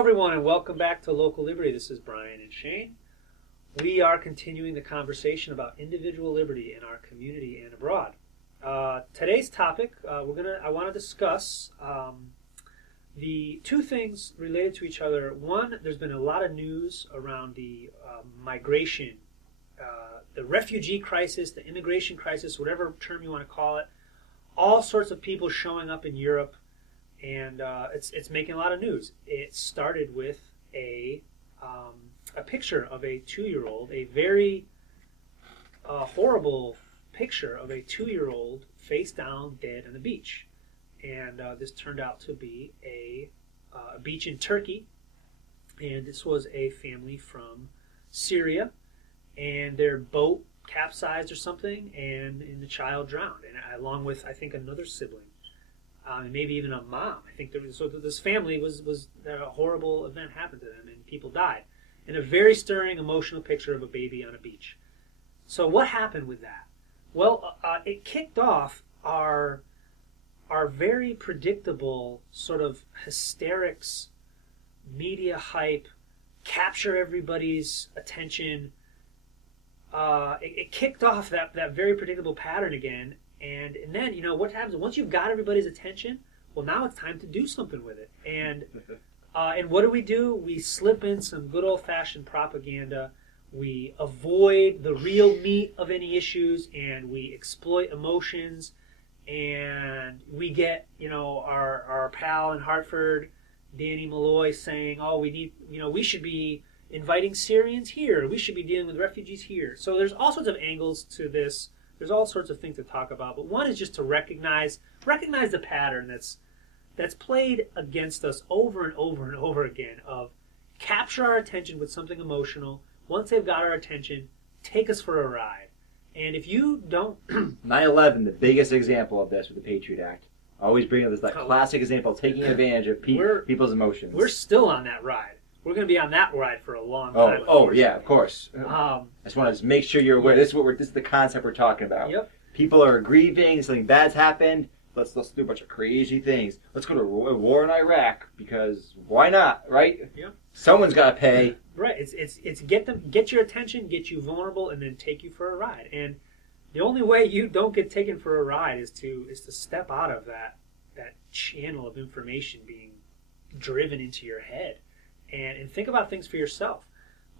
everyone, and welcome back to Local Liberty. This is Brian and Shane. We are continuing the conversation about individual liberty in our community and abroad. Today's topic, I want to discuss the two things related to each other. One, there's been a lot of news around the migration, the refugee crisis, the immigration crisis, whatever term you want to call it. All sorts of people showing up in Europe, and it's making a lot of news. It started with a picture of a 2-year-old, a very horrible picture of a 2-year-old face down dead on the beach. And this turned out to be a beach in Turkey. And this was a family from Syria, and their boat capsized or something, and the child drowned, and along with, I think, another sibling. And maybe even a mom. I think this family was a horrible event happened to them, and people died. And a very stirring, emotional picture of a baby on a beach. So what happened with that? Well, it kicked off our very predictable sort of hysterics, media hype, capture everybody's attention. It kicked off that very predictable pattern again. And then, what happens once you've got everybody's attention? Well, now it's time to do something with it. And what do? We slip in some good old-fashioned propaganda. We avoid the real meat of any issues, and we exploit emotions. And we get, our pal in Hartford, Danny Malloy, saying, "Oh, we should be inviting Syrians here. We should be dealing with refugees here." So there's all sorts of angles to this. There's all sorts of things to talk about, but one is just to recognize the pattern that's played against us over and over and over again of capture our attention with something emotional. Once they've got our attention, take us for a ride. And if you don't... 9/11, the biggest example of this with the Patriot Act. I always bring up this classic example of taking advantage of people's emotions. We're still on that ride. We're going to be on that ride for a long time. Oh, yeah, of course. I just want to make sure you're aware. This is the concept we're talking about. Yep. People are grieving. Something bad's happened. Let's do a bunch of crazy things. Let's go to a war in Iraq because why not, right? Yep. Someone's got to pay. Right. It's get your attention, get you vulnerable, and then take you for a ride. And the only way you don't get taken for a ride is to step out of that channel of information being driven into your head. And think about things for yourself.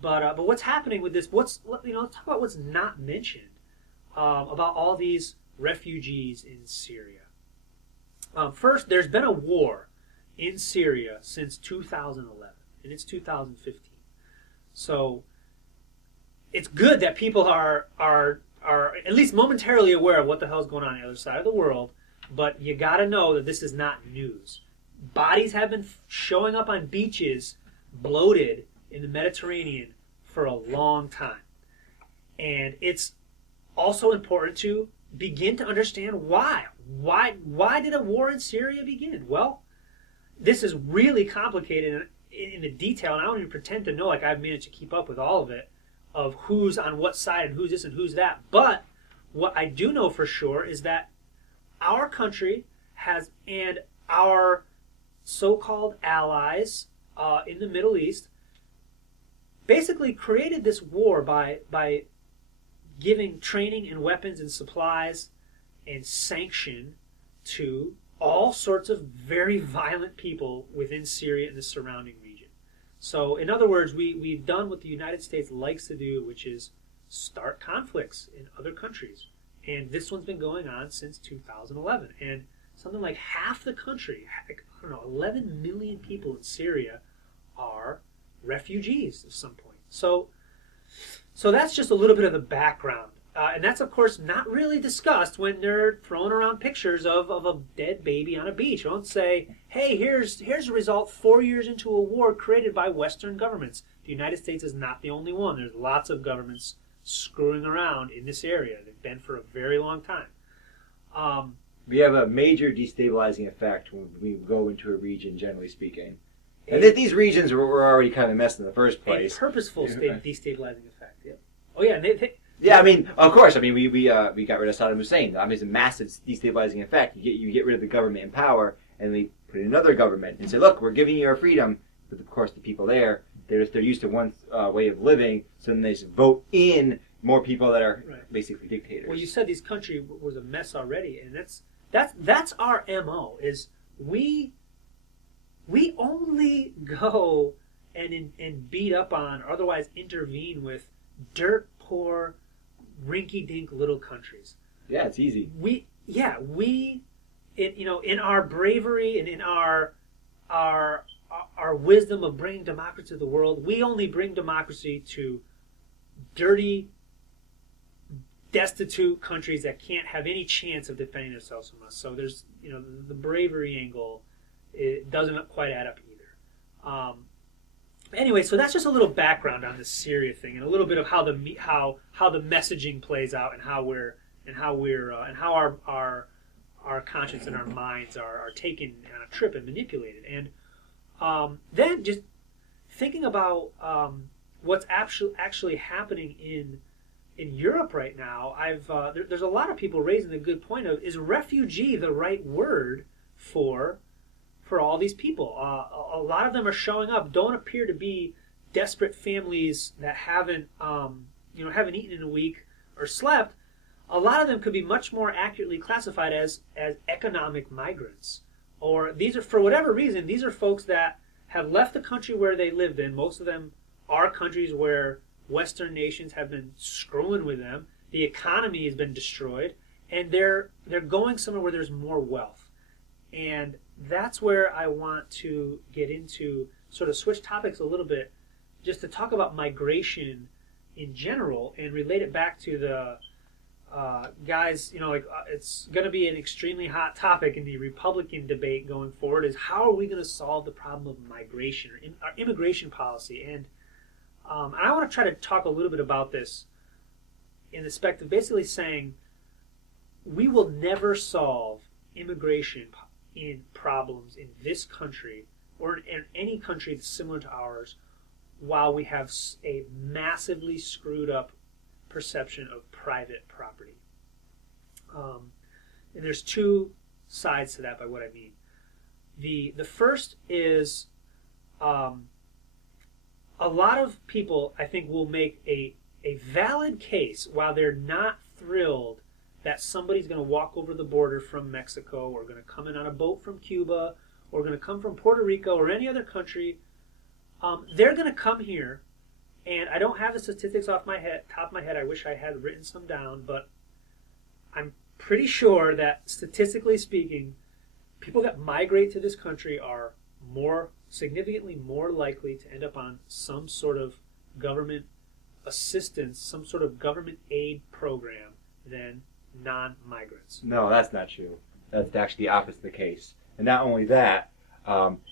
But what's happening with this? Let's talk about what's not mentioned about all these refugees in Syria. First, there's been a war in Syria since 2011, and it's 2015. So it's good that people are at least momentarily aware of what the hell's going on the other side of the world. But you got to know that this is not news. Bodies have been showing up on beaches bloated in the Mediterranean for a long time. And it's also important to begin to understand why. Why did a war in Syria begin? Well, this is really complicated in the detail, and I don't even pretend to know, like I've managed to keep up with all of it, of who's on what side and who's this and who's that. But what I do know for sure is that our country has, and our so-called allies in the Middle East basically created this war by giving training and weapons and supplies and sanction to all sorts of very violent people within Syria and the surrounding region. So, in other words, we've done what the United States likes to do, which is start conflicts in other countries. And this one's been going on since 2011. And something like half the country, 11 million people in Syria are refugees of some point. So that's just a little bit of the background. And that's, of course, not really discussed when they're throwing around pictures of a dead baby on a beach. Don't say, hey, here's a result 4 years into a war created by Western governments. The United States is not the only one. There's lots of governments screwing around in this area. They've been for a very long time. We have a major destabilizing effect when we go into a region, generally speaking. And these regions were already kind of a mess in the first place. A purposeful destabilizing effect. Yeah. Oh yeah. Yeah, I mean, of course. I mean, we got rid of Saddam Hussein. I mean, it's a massive destabilizing effect. You get rid of the government in power, and we put in another government and say, look, we're giving you our freedom. But of course, the people there, they're used to one way of living, so then they just vote in more people that are basically dictators. Well, you said this country was a mess already, and that's our MO. Is we only go and beat up on or otherwise intervene with dirt poor, rinky-dink little countries. Yeah, it's easy. In our bravery and in our wisdom of bringing democracy to the world, we only bring democracy to dirty, destitute countries that can't have any chance of defending themselves from us. So there's, the bravery angle, it doesn't quite add up either. Anyway, so that's just a little background on the Syria thing, and a little bit of how the messaging plays out, and how our conscience and our minds are taken on a trip and manipulated. And then just thinking about what's actually happening in Europe right now, there's a lot of people raising the good point of, is refugee the right word for all these people? A lot of them are showing up, don't appear to be desperate families that haven't eaten in a week or slept. A lot of them could be much more accurately classified as economic migrants. Or these are, for whatever reason, these are folks that have left the country where they lived in. Most of them are countries where Western nations have been screwing with them. The economy has been destroyed, and they're going somewhere where there's more wealth. And that's where I want to get into, sort of switch topics a little bit, just to talk about migration in general and relate it back to the guys, it's going to be an extremely hot topic in the Republican debate going forward, is how are we going to solve the problem of migration, or our immigration policy. And I want to try to talk a little bit about this in the respect of basically saying we will never solve immigration in problems in this country or in any country that's similar to ours while we have a massively screwed up perception of private property. And there's two sides to that by what I mean. The first is a lot of people, I think, will make a valid case while they're not thrilled that somebody's going to walk over the border from Mexico, or going to come in on a boat from Cuba, or going to come from Puerto Rico or any other country. They're going to come here, and I don't have the statistics off top of my head. I wish I had written some down, but I'm pretty sure that statistically speaking, people that migrate to this country are significantly more likely to end up on some sort of government assistance, some sort of government aid program than non-migrants. No, that's not true. That's actually the opposite of the case. And not only that,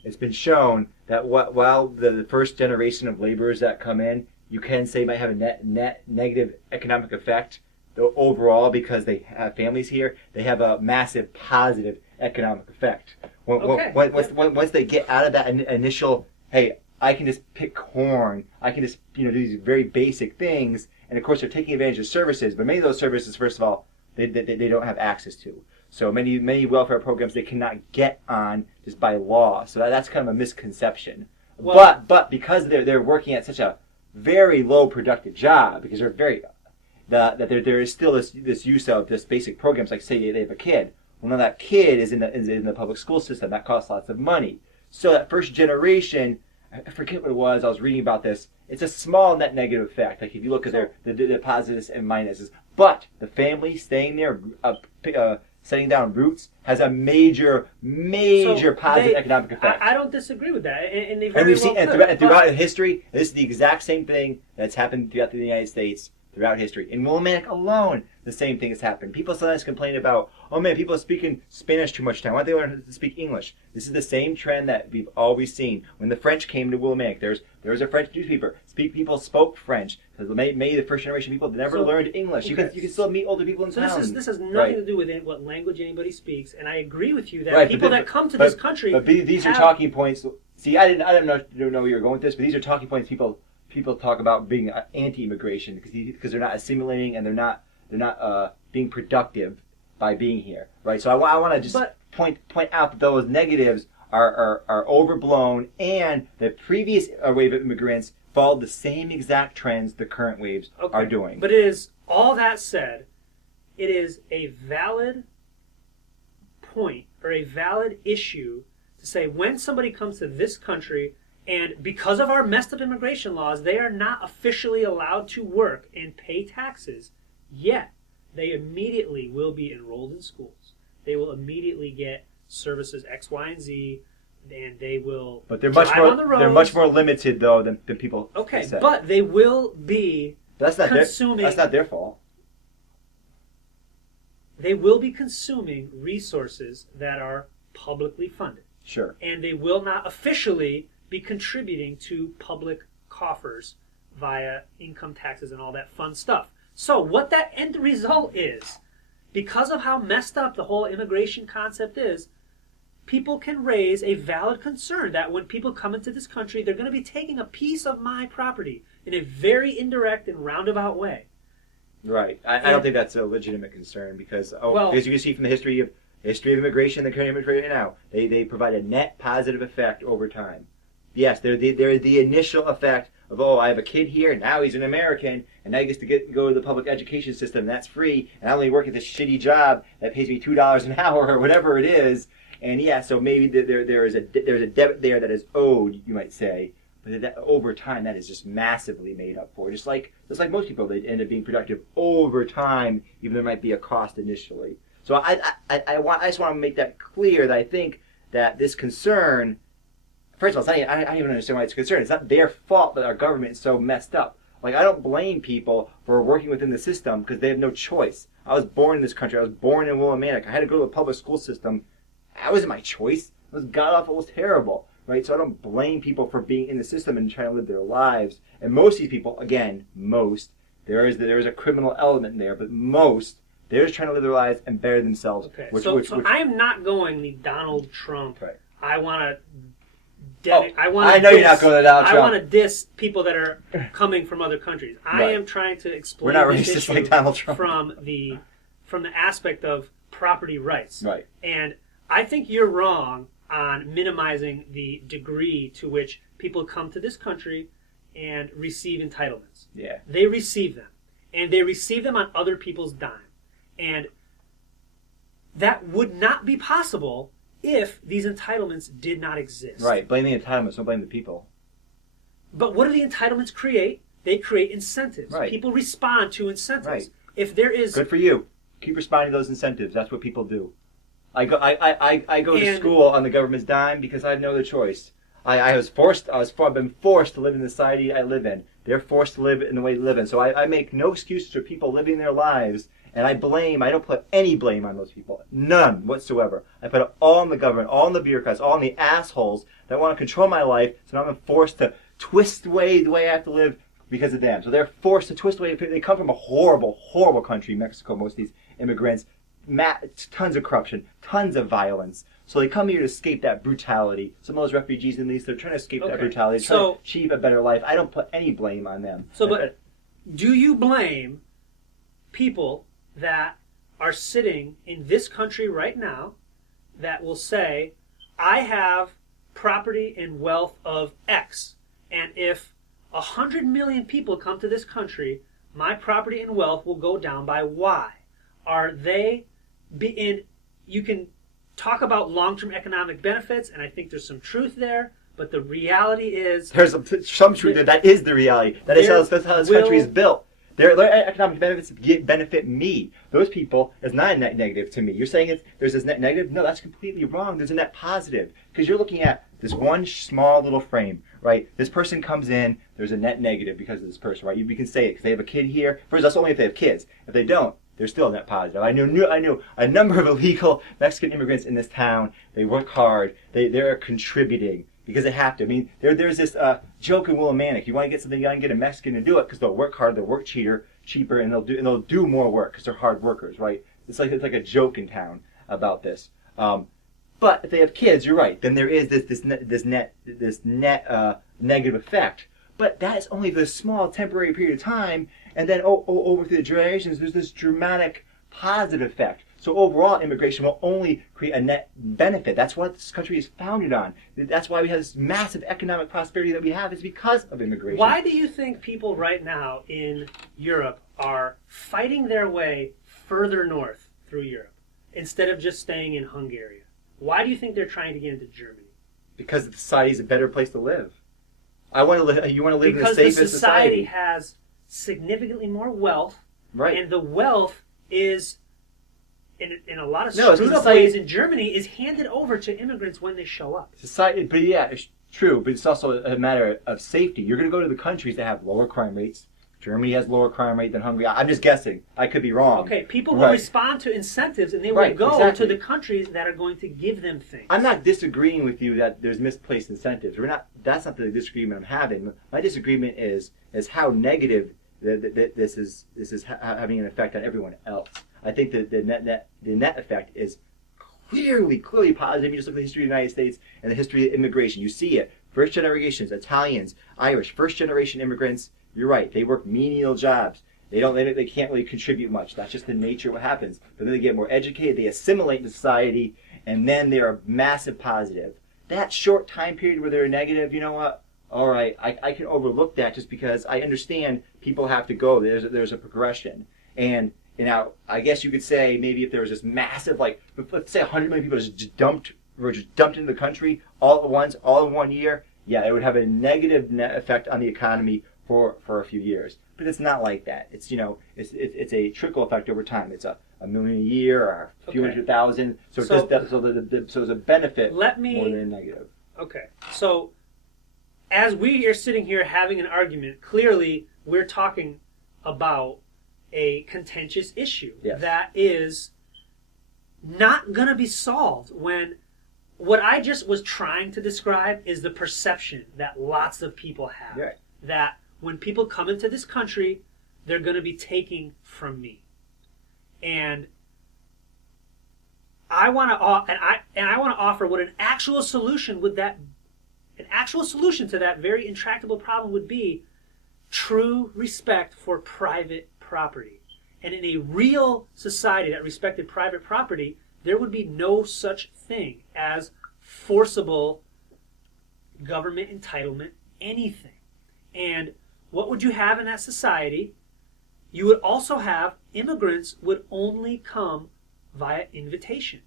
it's been shown that while the first generation of laborers that come in, you can say might have a net negative economic effect, though overall, because they have families here, they have a massive positive economic effect. Once they get out of that initial, hey, I can just pick corn, I can just do these very basic things, and of course they're taking advantage of services, but many of those services, first of all, they don't have access to. So many welfare programs they cannot get on just by law. So that's kind of a misconception. Well, but because they're working at such a very low productive job, because that there is still this use of this basic programs, like say they have a kid. Well, now that kid is in the public school system. That costs lots of money. So that first generation, I forget what it was. I was reading about this. It's a small net negative effect. Like if you look at the positives and minuses, but the family staying there, setting down roots, has a major positive economic effect. I don't disagree with that, and we've seen throughout history. This is the exact same thing that's happened throughout the United States throughout history. In Willimantic alone, the same thing has happened. People sometimes complain about, oh man, people are speaking Spanish too much time. Why don't they learn to speak English? This is the same trend that we've always seen. When the French came to Willimantic, there was a French newspaper. People spoke French. Because many of the first generation people never learned English. Okay. You can still meet older people in town. This has nothing to do with what language anybody speaks, and I agree with you that people that come to this country. But these are talking points. See, I don't know where you're going with this, but these are talking points people talk about being anti-immigration because they're not assimilating and they're not being productive by being here, right? So I want to just point out that those negatives are overblown, and the previous wave of immigrants followed the same exact trends the current waves are doing. But it is, all that said, it is a valid point or a valid issue to say when somebody comes to this country and because of our messed up immigration laws, they are not officially allowed to work and pay taxes, yet they immediately will be enrolled in schools. They will immediately get services X, Y, and Z, and they will but they're drive much more on the roads. they're much more limited though than people say. But they will be that's not consuming. That's not their fault. They will be consuming resources that are publicly funded. Sure. And they will not officially be contributing to public coffers via income taxes and all that fun stuff. So what that end result is, because of how messed up the whole immigration concept is, people can raise a valid concern that when people come into this country, they're going to be taking a piece of my property in a very indirect and roundabout way. Right. I don't think that's a legitimate concern because because you can see from the history of immigration, the current immigration now, they provide a net positive effect over time. Yes, they're the initial effect of, I have a kid here, now he's an American, and now he gets to go to the public education system, and that's free, and I only work at this shitty job that pays me $2 an hour or whatever it is, and so maybe there's a debit there that is owed, you might say, but that over time that is just massively made up for. Just like most people, they end up being productive over time, even though there might be a cost initially. So I just want to make that clear that I think that this concern, first of all, I don't even understand why it's a concern. It's not their fault that our government is so messed up. Like, I don't blame people for working within the system because they have no choice. I was born in this country. I was born in Willimantic. I had to go to a public school system. That wasn't my choice. It was god-awful. It was terrible. Right? So I don't blame people for being in the system and trying to live their lives. And most of these people, again, there is a criminal element in there, but most, they're just trying to live their lives and better themselves. Okay. So I am not going the Donald Trump. Right. I want to. I know you're not going to Donald Trump. I want to diss people that are coming from other countries. I am trying to explain this issue like Donald Trump. from the aspect of property rights. Right. And I think you're wrong on minimizing the degree to which people come to this country and receive entitlements. Yeah. They receive them. And they receive them on other people's dime. And that would not be possible if these entitlements did not exist. Right. Blame the entitlements, don't blame the people. But what do the entitlements create? They create incentives. Right. People respond to incentives. Right. If there is... Good for you. Keep responding to those incentives. That's what people do. I go to school on the government's dime because I have no other choice. I've been forced to live in the society I live in. They're forced to live in the way they live in. So I make no excuses for people living their lives, and I don't put any blame on those people. None whatsoever. I put it all on the government, all on the bureaucrats, all on the assholes that want to control my life, so now I'm forced to twist the way I have to live because of them. So they're forced to twist the way they come from a horrible, horrible country, Mexico, most of these immigrants. Tons of corruption, tons of violence. So they come here to escape that brutality. Some of those refugees, at least, they're trying to escape that brutality, trying to achieve a better life. I don't put any blame on them. But do you blame people that are sitting in this country right now that will say, I have property and wealth of X, and if 100 million people come to this country, my property and wealth will go down by Y? Are they... And you can talk about long-term economic benefits, and I think there's some truth there, but the reality is... There's some truth there. That is the reality. That's how this country is built. Their economic benefits benefit me. Those people, it's not a net negative to me. You're saying there's this net negative? No, that's completely wrong. There's a net positive. Because you're looking at this one small little frame, right? This person comes in, there's a net negative because of this person, right? You can say it. If they have a kid here, first, that's only if they have kids. If they don't, they're still net positive. I knew a number of illegal Mexican immigrants in this town. They work hard. They're contributing because they have to. I mean, there's this joke in Willimantic. You want to get something, you got to get a Mexican to do it because they'll work hard, they'll work cheaper, and they'll do more work because they're hard workers, right? It's like a joke in town about this. But if they have kids, you're right. Then there is this net negative effect. But that is only for a small temporary period of time, and then over the generations, there's this dramatic positive effect. So overall, immigration will only create a net benefit. That's what this country is founded on. That's why we have this massive economic prosperity that we have, is because of immigration. Why do you think people right now in Europe are fighting their way further north through Europe instead of just staying in Hungary? Why do you think they're trying to get into Germany? Because the society is a better place to live. You want to live in the safest Because the society society. has significantly more wealth, Right. and the wealth is, in a lot of No, it's screwed up society- ways in Germany, is handed over to immigrants when they show up. Society, but yeah, it's true. But it's also a matter of safety. You're going to go to the countries that have lower crime rates. Germany has lower crime rate than Hungary. I'm just guessing. I could be wrong. Okay, people will Right. respond to incentives, and they will Right, go exactly. to the countries that are going to give them things. I'm not disagreeing with you that there's misplaced incentives. That's not the disagreement I'm having. My disagreement is how negative this is having an effect on everyone else. I think that the net effect is clearly positive. You just look at the history of the United States and the history of immigration. You see it. First generations, Italians, Irish, first generation immigrants. You're right. They work menial jobs. They can't really contribute much. That's just the nature of what happens. But then they get more educated. They assimilate into society, and then they're a massive positive. That short time period where they're negative, you know what? All right, I can overlook that just because I understand people have to go. There's a progression, and now I guess you could say maybe if there was this massive, like, let's say 100 million people were just dumped into the country all at once, all in 1 year. Yeah, it would have a negative net effect on the economy for a few years. But it's not like that. It's it's a trickle effect over time. It's a million a year or a few 100,000. So it's a benefit more than a negative. Okay, so as we are sitting here having an argument, clearly we're talking about a contentious issue that is not going to be solved when what I just was trying to describe is the perception that lots of people have. Right. That when people come into this country, they're going to be taking from me. And I want to offer what an actual solution to that very intractable problem would be: true respect for private property. And in a real society that respected private property, there would be no such thing as forcible government entitlement anything. And what would you have in that society? You would also have immigrants would only come via invitation.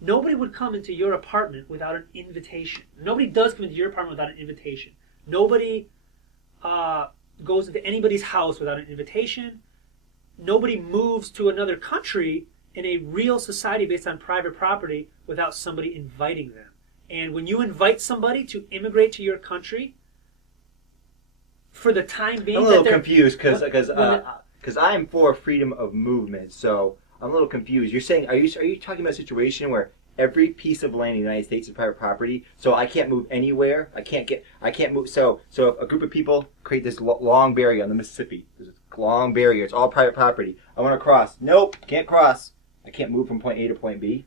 Nobody would come into your apartment without an invitation. Nobody does come into your apartment without an invitation. Nobody goes into anybody's house without an invitation. Nobody moves to another country in a real society based on private property without somebody inviting them. And when you invite somebody to immigrate to your country, for the time being, I'm a little confused because I'm for freedom of movement. So I'm a little confused. You're saying, are you talking about a situation where every piece of land in the United States is private property, so I can't move anywhere? I can't move. So if a group of people create this long barrier on the Mississippi, there's a long barrier. It's all private property. I want to cross. Nope, can't cross. I can't move from point A to point B.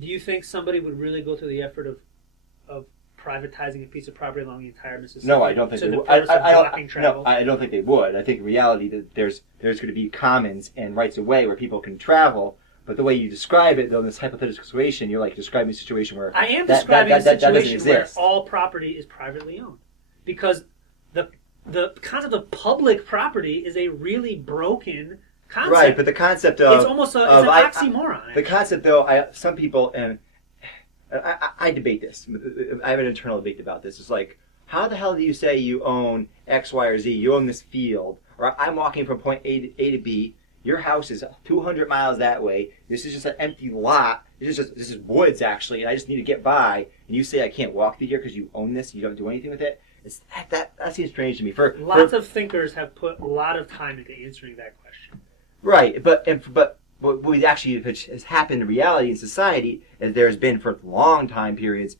Do you think somebody would really go through the effort of privatizing a piece of property along the entire Mississippi? No, I don't think they would. I don't think they would. I think in reality that there's going to be commons and rights of way where people can travel. But the way you describe it, though, in this hypothetical situation, you're like describing a situation where I am describing a situation where exist. all property is privately owned, because the concept of public property is a really broken concept. Right, but the concept of it's almost it's an oxymoron. The concept, though, some people and I debate this. I have an internal debate about this. It's like, how the hell do you say you own X, Y, or Z? You own this field, or I'm walking from point A to B. Your house is 200 miles that way. This is just an empty lot. This is woods, actually, and I just need to get by. And you say I can't walk through here because you own this. You don't do anything with it. That seems strange to me. Lots of thinkers have put a lot of time into answering that question. Right, but what actually has happened in reality in society is there's been for long time periods,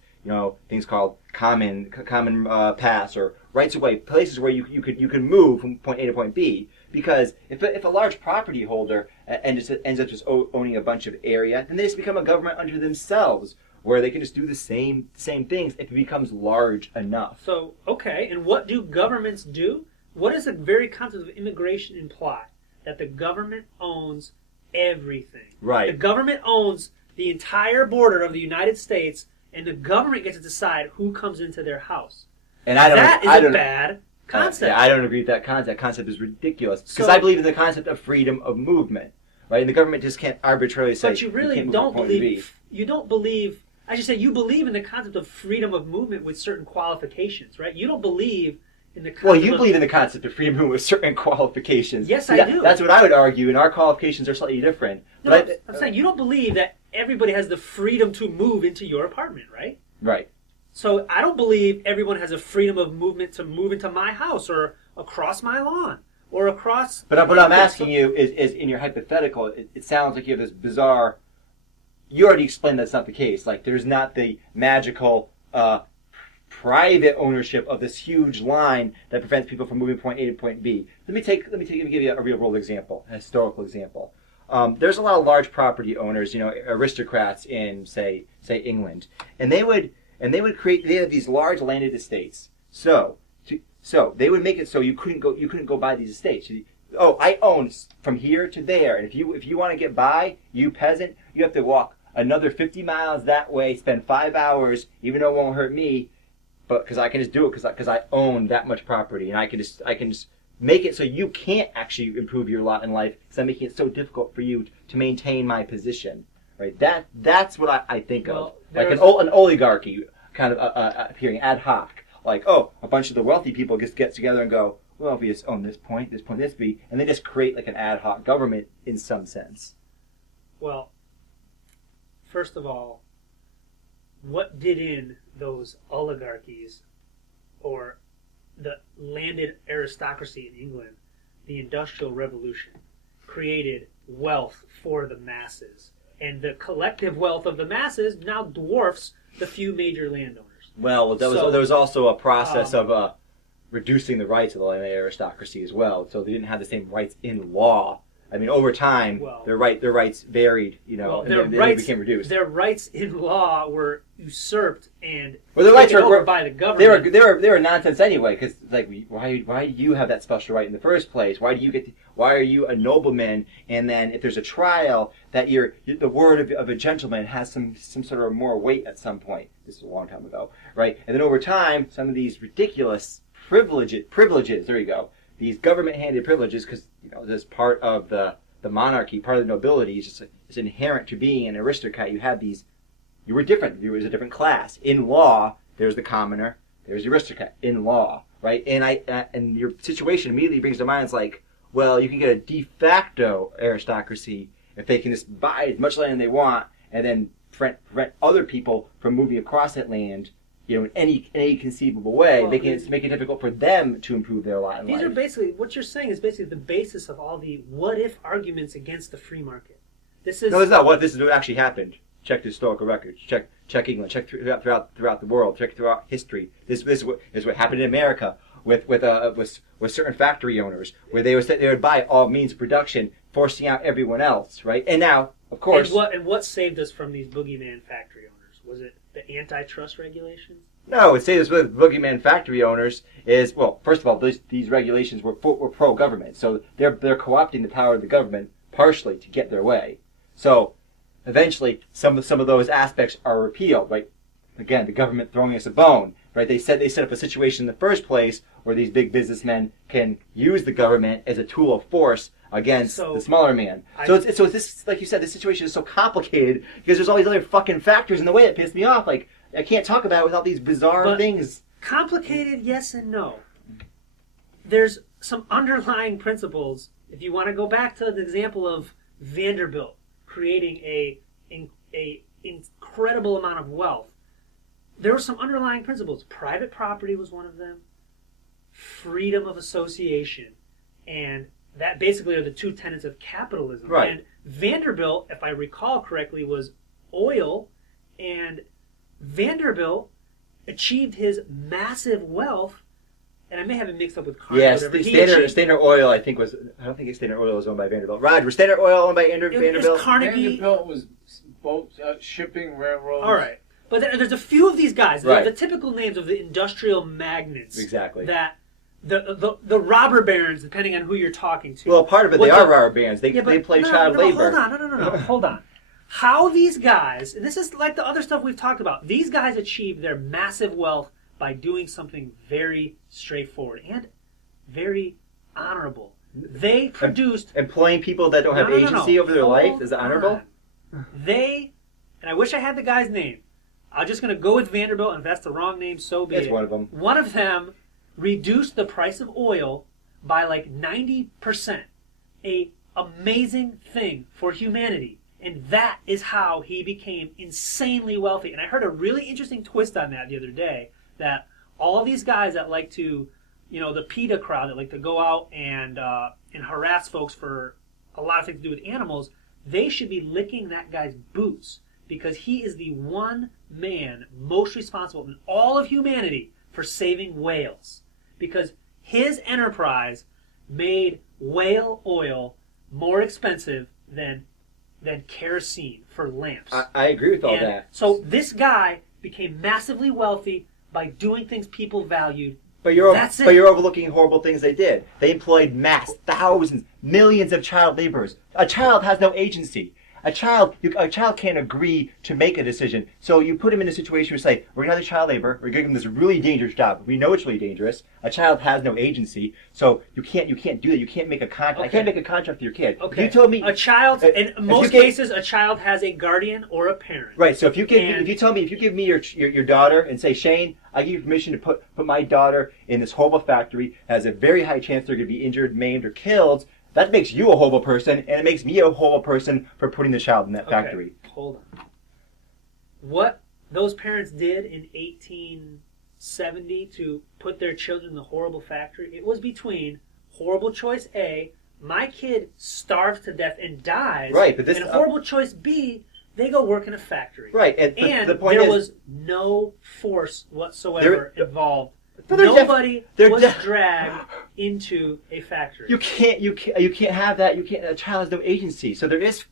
things called common paths or rights of way, places where you can move from point A to point B. Because if a large property holder ends up just owning a bunch of area, then they just become a government unto themselves, where they can just do the same things if it becomes large enough. So, okay, and what do governments do? What does the very concept of immigration imply? That the government owns everything. Right. The government owns the entire border of the United States, and the government gets to decide who comes into their house. And that is a bad concept. I don't agree with that concept. That concept is ridiculous. Because So- I believe in the concept of freedom of movement. Right? And the government just can't arbitrarily say, But you really can't move don't from point to B. believe. You don't believe. I should say you believe in the concept of freedom of movement with certain qualifications, right? You don't believe in the concept Well, you of, believe in the concept of freedom of movement with certain qualifications. Yes, See, I do. That's what I would argue, and our qualifications are slightly different. No, But I'm saying you don't believe that everybody has the freedom to move into your apartment, right? Right. So I don't believe everyone has a freedom of movement to move into my house or across my lawn or across. But what I'm asking you is in your hypothetical, it sounds like you have this bizarre. You already explained that's not the case. Like there's not the magical private ownership of this huge line that prevents people from moving point A to point B. Let me give you a real world example, a historical example. There's a lot of large property owners, aristocrats in say England, and they would have these large landed estates. So they would make it so you couldn't go buy these estates. Oh, I own from here to there, and if you want to get by, you peasant, you have to walk another 50 miles that way, spend 5 hours, even though it won't hurt me, but because I can just do it because I own that much property, and I can just make it so you can't actually improve your lot in life because I'm making it so difficult for you to maintain my position. Right? That's what I think of, like an oligarchy kind of appearing ad hoc. Like, oh, a bunch of the wealthy people just get together and go, well, if we just own this point, this, and they just create like an ad hoc government in some sense. Well, first of all, what did in those oligarchies or the landed aristocracy in England, the Industrial Revolution, created wealth for the masses. And the collective wealth of the masses now dwarfs the few major landowners. Well, there was also a process of reducing the rights of the landed aristocracy as well. So they didn't have the same rights in law. I mean, over time, their rights varied, and they became reduced. Their rights in law were usurped and their rights were by the government. They were nonsense anyway. Because like, why do you have that special right in the first place? Why are you a nobleman? And then if there's a trial, that the word of a gentleman has some sort of more weight at some point. This is a long time ago, right? And then over time, some of these ridiculous privileges. There you go. These government-handed privileges, because this part of the monarchy, part of the nobility, is just it's inherent to being an aristocrat. You were different. You was a different class. In law, there's the commoner, there's the aristocrat. In law, right? And your situation immediately brings to mind, it's like, well, you can get a de facto aristocracy if they can just buy as much land as they want, and then prevent other people from moving across that land. In any conceivable way, making it difficult for them to improve their lot in life. These are basically, what you're saying is basically the basis of all the what-if arguments against the free market. No, it's not what. This is what actually happened. Check the historical records. Check England. Check throughout the world. Check throughout history. This is what happened in America with certain factory owners, where they would buy all means of production, forcing out everyone else, right? And now, of course, and what saved us from these boogeyman factory owners? Was it the antitrust regulations? No, it saves us with boogeyman factory owners is, well, first of all, these regulations were pro-government, so they're co-opting the power of the government partially to get their way. So eventually, some of those aspects are repealed, right? Again, the government throwing us a bone, right? They set up a situation in the first place where these big businessmen can use the government as a tool of force against the smaller man. So this, like you said, this situation is so complicated because there's all these other fucking factors in the way that piss me off. Like, I can't talk about it without these bizarre things. Complicated, yes and no. There's some underlying principles. If you want to go back to the example of Vanderbilt creating a incredible amount of wealth, there were some underlying principles. Private property was one of them. Freedom of association, and that basically are the two tenets of capitalism. Right. And Vanderbilt, if I recall correctly, was oil, and Vanderbilt achieved his massive wealth, and I may have it mixed up with Carnegie. Yes, Standard Oil, I think I don't think Standard Oil was owned by Vanderbilt. Roger, was Standard Oil owned by Vanderbilt? Carnegie. Vanderbilt was both shipping railroads. All right. But there's a few of these guys. Right. The typical names of the industrial magnates. Exactly. That the robber barons, depending on who you're talking to. Well, part of it, they are robber barons. They play child labor. Hold on. How these guys, and this is like the other stuff we've talked about, these guys achieved their massive wealth by doing something very straightforward and very honorable. They produced... Employing people that don't have agency over their life is honorable? They, and I wish I had the guy's name. I'm just going to go with Vanderbilt, and if that's the wrong name, so be it. It's one of them. One of them reduced the price of oil by like 90%. A amazing thing for humanity. And that is how he became insanely wealthy. And I heard a really interesting twist on that the other day, that all of these guys that like to, the PETA crowd that like to go out and harass folks for a lot of things to do with animals, they should be licking that guy's boots, because he is the one man most responsible in all of humanity for saving whales. Because his enterprise made whale oil more expensive than kerosene for lamps. I agree with all that. So this guy became massively wealthy by doing things people valued. But you're overlooking horrible things they did. They employed thousands, millions of child laborers. A child has no agency. A child can't agree to make a decision. So you put him in a situation where you say, we're going to have child labor, we're giving him this really dangerous job. We know it's really dangerous. A child has no agency, so you can't do that. You can't make a contract. Okay. I can't make a contract with your kid. Okay. You told me a child, in most cases, a child has a guardian or a parent. Right. So if you give me your daughter and say, Shane, I give you permission to put my daughter in this horrible factory, has a very high chance they're going to be injured, maimed, or killed. That makes you a horrible person, and it makes me a horrible person for putting the child in that factory. Hold on. What those parents did in 1870 to put their children in the horrible factory, it was between horrible choice A, my kid starves to death and dies, right, but and horrible choice B, they go work in a factory. Right, and the point there was no force whatsoever involved. But nobody was dragged into a factory. You can't have that. A child has no agency. So there is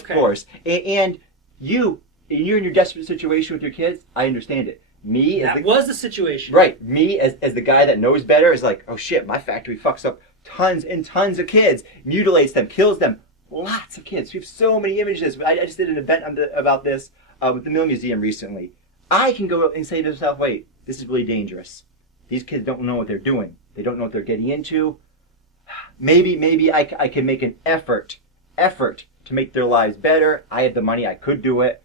force. And you're in your desperate situation with your kids. I understand it. That was the situation. Right. Me as the guy that knows better is like, oh shit, my factory fucks up tons and tons of kids, mutilates them, kills them. Lots of kids. We have so many images. I just did an event about this with the Mill Museum recently. I can go and say to myself, wait, this is really dangerous. These kids don't know what they're doing. They don't know what they're getting into. Maybe I can make an effort to make their lives better. I have the money. I could do it.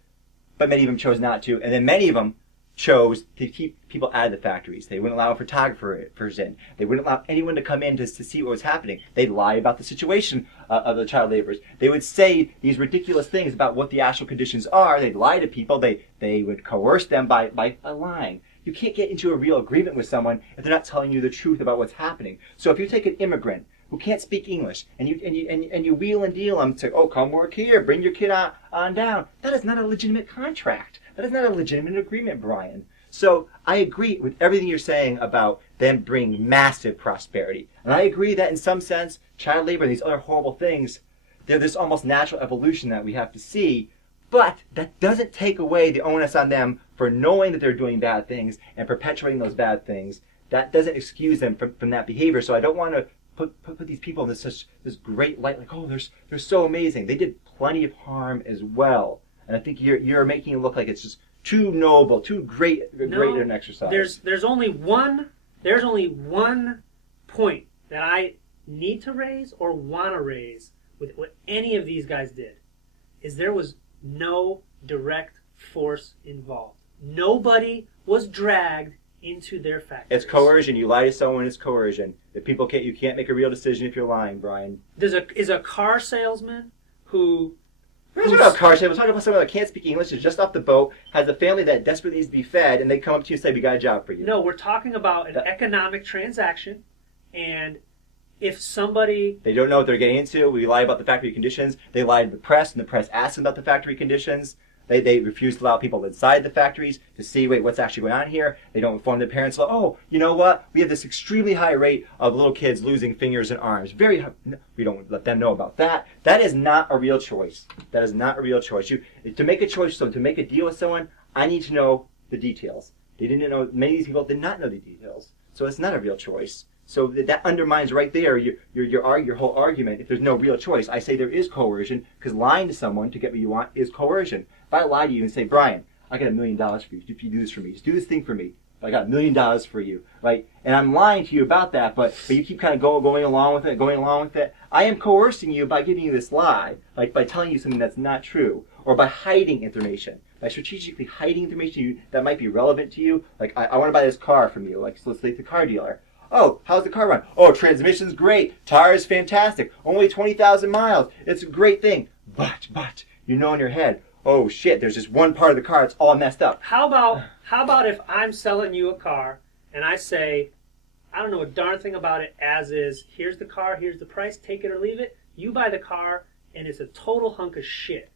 But many of them chose not to. And then many of them chose to keep people out of the factories. They wouldn't allow photographers in. They wouldn't allow anyone to come in to see what was happening. They'd lie about the situation of the child laborers. They would say these ridiculous things about what the actual conditions are. They'd lie to people. They would coerce them by lying. You can't get into a real agreement with someone if they're not telling you the truth about what's happening. So if you take an immigrant who can't speak English and you wheel and deal them to, oh, come work here, bring your kid on down, that is not a legitimate contract. That is not a legitimate agreement, Brian. So I agree with everything you're saying about them bringing massive prosperity. And I agree that in some sense, child labor and these other horrible things, they're this almost natural evolution that we have to see. But that doesn't take away the onus on them for knowing that they're doing bad things and perpetuating those bad things. That doesn't excuse them from that behavior. So I don't want to put these people in this great light, like, oh, they're so amazing. They did plenty of harm as well. And I think you're making it look like it's just too noble, too great an exercise. There's only one point that I need to raise or want to raise with what any of these guys did, is there was no direct force involved. Nobody was dragged into their factories. It's coercion. You lie to someone, it's coercion. You can't make a real decision if you're lying, Brian. Is a car salesman who... We're not talking about car salesman. We're talking about someone that can't speak English, is just off the boat, has a family that desperately needs to be fed, and they come up to you and say, we got a job for you. No, we're talking about an economic transaction, and if somebody... They don't know what they're getting into. We lie about the factory conditions. They lie to the press, and the press asks them about the factory conditions. They refuse to allow people inside the factories to see, what's actually going on here. They don't inform their parents, oh, you know what? We have this extremely high rate of little kids losing fingers and arms. Very high. We don't let them know about that. That is not a real choice. That is not a real choice. To make a choice, to make a deal with someone, I need to know the details. They didn't know. Many of these people did not know the details. So it's not a real choice. So that undermines right there your whole argument. If there's no real choice, I say there is coercion, because lying to someone to get what you want is coercion. If I lie to you and say, Brian, I got $1 million for you if you do this for me. Just do this thing for me. I got $1 million for you, right? And I'm lying to you about that, but you keep kind of going along with it. I am coercing you by giving you this lie, like by telling you something that's not true, or by hiding information, by strategically hiding information that might be relevant to you. Like, I want to buy this car from you. Like, so let's say the car dealer. Oh, how's the car run? Oh, transmission's great. Tires fantastic. Only 20,000 miles. It's a great thing. But, you know in your head, oh shit, there's just one part of the car that's all messed up. How about if I'm selling you a car and I say, I don't know a darn thing about it as is, here's the car, here's the price, take it or leave it. You buy the car and it's a total hunk of shit.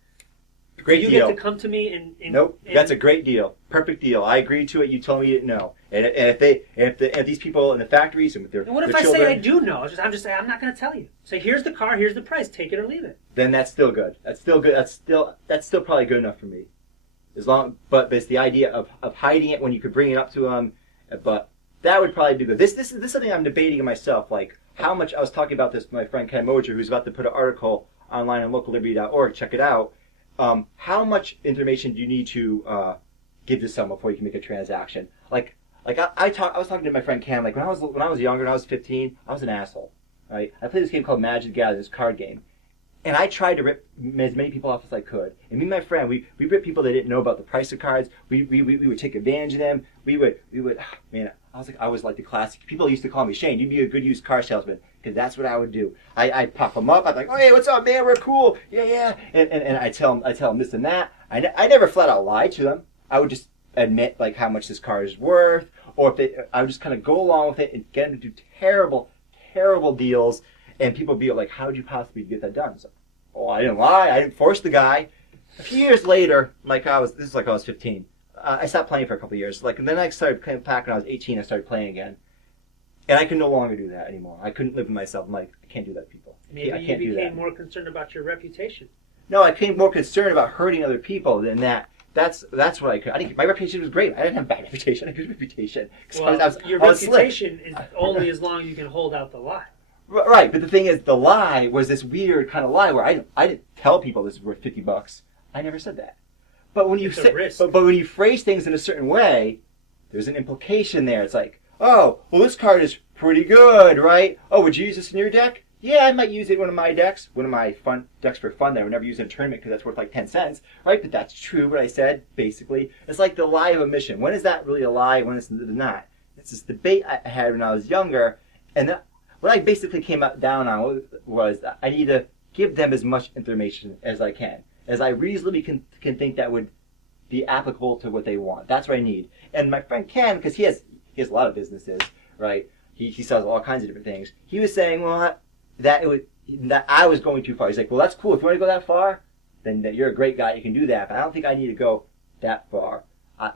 Great you deal. get to come to me and nope, that's a great deal. Perfect deal. I agreed to it. You told me you didn't know. And if these people in the factories and with their and what if their I children, say I do know? I'm just saying I'm not going to tell you. Say here's the car, here's the price, take it or leave it. Then that's still good. That's still good. That's still probably good enough for me. But it's the idea of hiding it when you could bring it up to them. But that would probably be good. This is something I'm debating in myself. Like how much I was talking about this with my friend Ken Mojer, who's about to put an article online on localliberty.org. Check it out. How much information do you need to give to someone before you can make a transaction? Like I was talking to my friend Cam. Like when I was younger, when I was 15, I was an asshole. Right? I played this game called Magic the Gathering, this card game, and I tried to rip as many people off as I could. And me and my friend, we ripped people that didn't know about the price of cards. We would take advantage of them. We would man. I was like the classic. People used to call me Shane. You'd be a good used car salesman, because that's what I would do. I'd pop them up. I'd be like, oh hey, what's up, man? We're cool. Yeah. And I tell them this and that. I never flat out lied to them. I would just admit like how much this car is worth, or I would just kind of go along with it and get them to do terrible deals. And people would be like, how would you possibly get that done? So, I didn't lie. I didn't force the guy. A few years later, I was 15. I stopped playing for a couple of years. And then I started playing back when I was 18. I started playing again, and I could no longer do that anymore. I couldn't live with myself. I'm like, I can't do that to people. Maybe I you can't do that. became more concerned about your reputation. No, I became more concerned about hurting other people than that. That's what I could. My reputation was great. I didn't have a bad reputation. I had a good reputation. Your reputation is only as long as you can hold out the lie. Right, but the thing is, the lie was this weird kind of lie where I didn't tell people this is worth $50. I never said that. But when you but when you phrase things in a certain way, there's an implication there. It's like, oh, well, this card is pretty good, right? Oh, would you use this in your deck? Yeah, I might use it in one of my decks. One of my decks for fun that I would never use in a tournament because that's worth like 10 cents, right? But that's true, what I said, basically. It's like the lie of omission. When is that really a lie? When is it not? It's this debate I had when I was younger, and what I basically came down on was I need to give them as much information as I can, as I reasonably can think that would be applicable to what they want. That's what I need. And my friend Ken, because he has a lot of businesses, right? He sells all kinds of different things. He was saying, well, that I was going too far. He's like, well, that's cool. If you want to go that far, then you're a great guy. You can do that. But I don't think I need to go that far.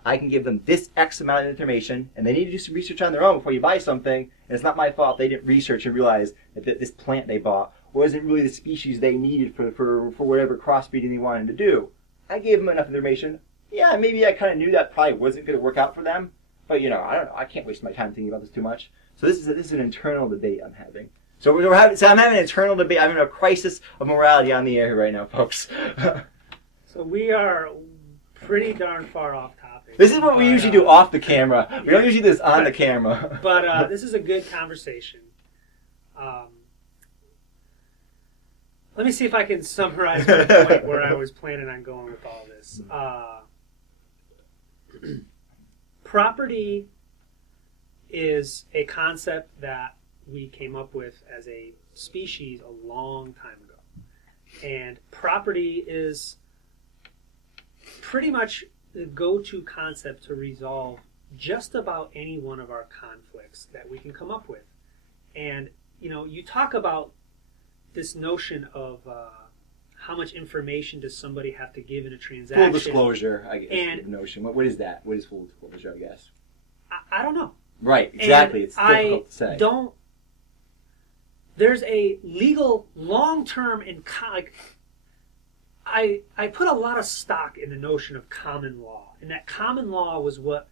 I can give them this X amount of information, and they need to do some research on their own before you buy something. And it's not my fault they didn't research and realize that this plant they bought wasn't really the species they needed for whatever crossbreeding they wanted to do. I gave them enough information. Yeah, maybe I kind of knew that probably wasn't going to work out for them. But, I don't know. I can't waste my time thinking about this too much. So this is an internal debate I'm having. So I'm having an internal debate. I'm in a crisis of morality on the air right now, folks. So we are pretty darn far off topic. This is what we usually do off the camera. We don't usually do this on the camera. But this is a good conversation. Let me see if I can summarize my point where I was planning on going with all this. Property is a concept that we came up with as a species a long time ago. And property is pretty much the go-to concept to resolve just about any one of our conflicts that we can come up with. And, you talk about this notion of how much information does somebody have to give in a transaction. Full disclosure, I guess, and notion. What is that? What is full disclosure, I guess? I don't know. Right, exactly. And it's difficult to say. There's a legal long-term and I put a lot of stock in the notion of common law, and that common law was what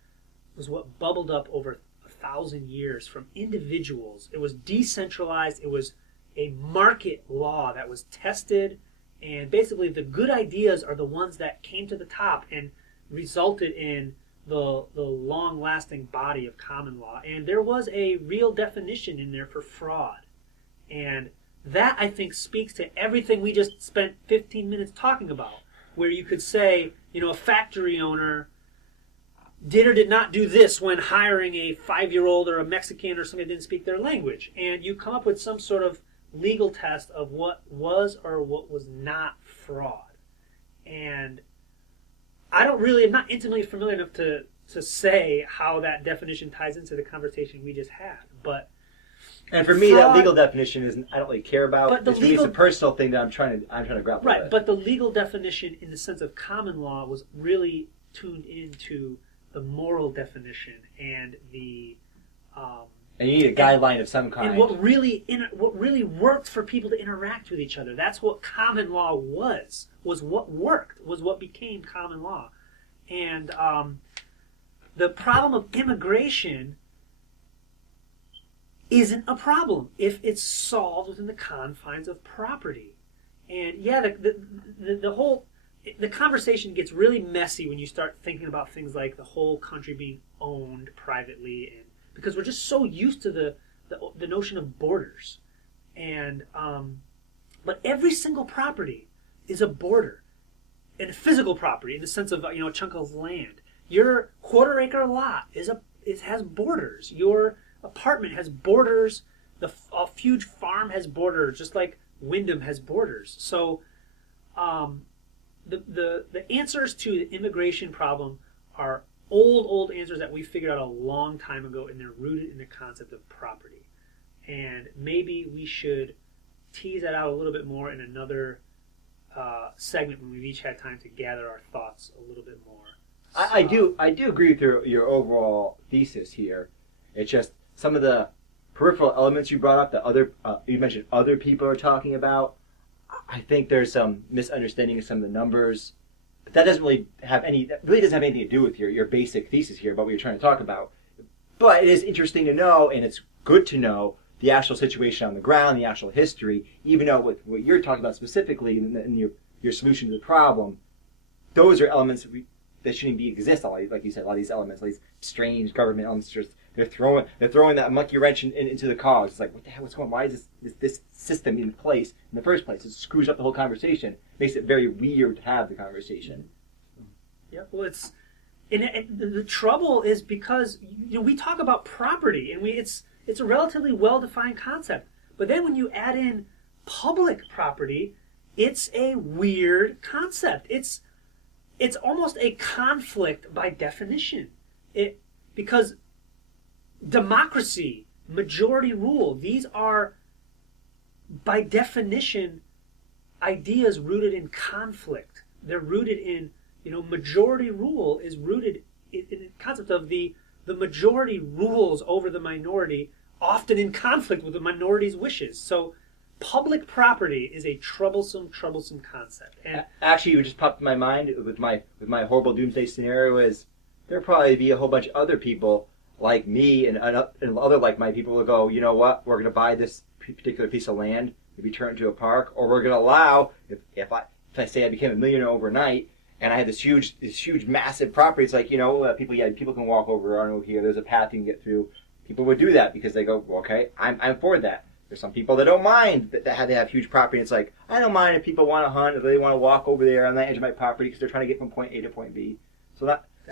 bubbled up over 1,000 years from individuals. It was decentralized. It was a market law that was tested, and basically the good ideas are the ones that came to the top and resulted in the long-lasting body of common law. And there was a real definition in there for fraud. And that, I think, speaks to everything we just spent 15 minutes talking about, where you could say, a factory owner did or did not do this when hiring a 5-year-old or a Mexican or somebody that didn't speak their language. And you come up with some sort of legal test of what was or what was not fraud. And I'm not intimately familiar enough to say how that definition ties into the conversation we just had. But and for me, that legal definition isn't. I don't really care about. But it's a personal thing that I'm trying to grapple with. Right, but the legal definition, in the sense of common law, was really tuned into the moral definition and the. And you need a guideline of some kind. And what really worked for people to interact with each other. That's what common law was what worked, was what became common law. And the problem of immigration isn't a problem if it's solved within the confines of property. And yeah, the conversation gets really messy when you start thinking about things like the whole country being owned privately, and because we're just so used to the notion of borders. And but every single property is a border, and a physical property in the sense of a chunk of land. Your quarter-acre lot has borders. Your apartment has borders. A huge farm has borders, just like Wyndham has borders. So the answers to the immigration problem are old answers that we figured out a long time ago, and they're rooted in the concept of property. And maybe we should tease that out a little bit more in another segment when we've each had time to gather our thoughts a little bit more. I do agree with your overall thesis here. It's just some of the peripheral elements you brought up that you mentioned other people are talking about. I think there's some misunderstanding of some of the numbers. But that really doesn't have anything to do with your basic thesis here about what you're trying to talk about. But it is interesting to know, and it's good to know, the actual situation on the ground, the actual history, even though with what you're talking about specifically in your solution to the problem, those are elements that shouldn't exist. Like you said, a lot of these elements, all these strange government elements, they're throwing that monkey wrench into the cause. It's like, what the hell? What's going on? Why is this system in place in the first place? It screws up the whole conversation. Makes it very weird to have the conversation. Yeah, well, the trouble is because we talk about property, and it's a relatively well-defined concept. But then when you add in public property, it's a weird concept. It's almost a conflict by definition. Because democracy, majority rule, these are, by definition, ideas rooted in conflict. They're rooted in, majority rule is rooted in the concept of the majority rules over the minority, often in conflict with the minority's wishes. So public property is a troublesome concept. And actually, what just popped in my mind with my horrible doomsday scenario is there'll probably be a whole bunch of other people like me and other like-minded people will go, you know what, we're going to buy this particular piece of land, maybe turn it into a park, or we're going to allow, if I say I became a millionaire overnight and I had this huge massive property, it's like, people can walk over, I don't know, here, there's a path you can get through. People would do that because they go, well, okay, I'm for that. There's some people that don't mind that they have huge property. It's like, I don't mind if people want to hunt, if they want to walk over there on the edge of my property because they're trying to get from point A to point B. So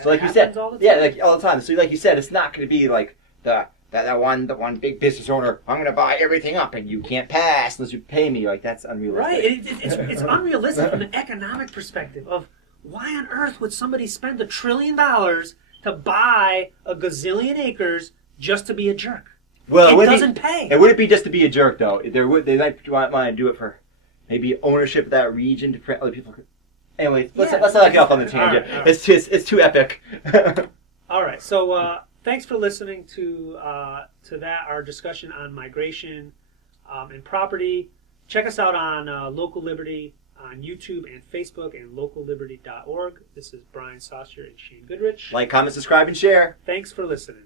like you said, all the time. So like you said, it's not going to be like the one big business owner, I'm going to buy everything up and you can't pass unless you pay me. Like, that's unrealistic. Right. It's unrealistic from an economic perspective of why on earth would somebody spend $1 trillion to buy a gazillion acres just to be a jerk? Well, it doesn't pay. It wouldn't be just to be a jerk, though. They might want to do it for maybe ownership of that region to prevent other people. Anyway, let's not get off on the tangent. All right. It's too epic. All right. So thanks for listening to our discussion on migration and property. Check us out on Local Liberty on YouTube and Facebook and localliberty.org. This is Brian Saucier and Shane Goodrich. Like, comment, subscribe, and share. Thanks for listening.